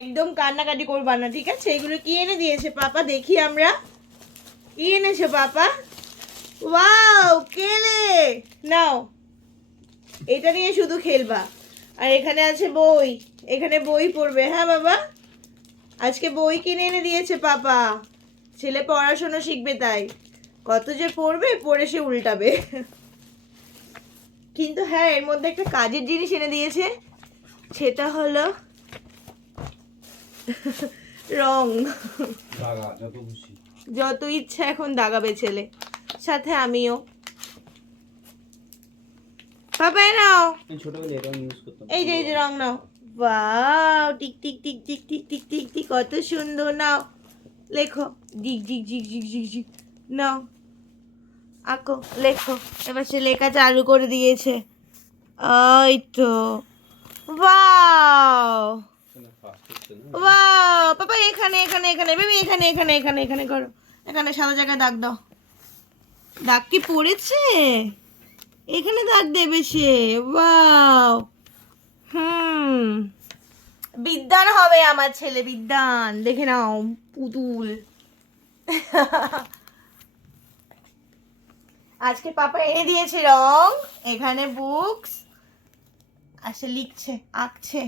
একদম কান্নাকাটি করবা না, ঠিক আছে? এগুলো কি এনে দিয়েছে পাপা, দেখি আমরা। কি এনেছে পাপা? ওয়াও, কেলে। নাও, এটা নিয়ে শুধু খেলবা। আর এখানে আছে বই, এখানে বই পড়বে। হ্যাঁ বাবা, আজকে বই কিনে এনে দিয়েছে পাপা। ছেলে পড়াশোনা শিখবে, তাই কত যে পড়বে, পড়ে সে উল্টাবে। কিন্তু হ্যাঁ, এর মধ্যে একটা কাজের জিনিস এনে দিয়েছে, সেটা হলো রং। যত ইচ্ছা এখন দাগাবে ছেলে, সাথে আমিও। পাপা নাও, এই যে এই যে রং নাও। ওয়াও, টিক টিক টিক টিক টিক টিক টিক টিক, কত সুন্দর। নাও লেখো, জিগ জিগ জিগ জিগ জিগ জিগ। নাও আঁকো, লেখো। এবার সে লেখা চালু করে দিয়েছে। ওই তো, ওয়াও ওয়াও। পাপা এখানে এখানে এখানে, বেবি এখানে এখানে এখানে এখানে করো। এখানে সাদা জায়গায় দাগ দাও। দাগ কি পড়েছে? এখানে দাগ দেবে সে। ওয়াও, হুম, বিদ্যান হবে আমার ছেলে, বিদ্যান। দেখে নাও, পুতুল। আজকে পাপা এনে দিয়েছে রং, এখানে বুকস। আর সে লিখছে, আঁকছে।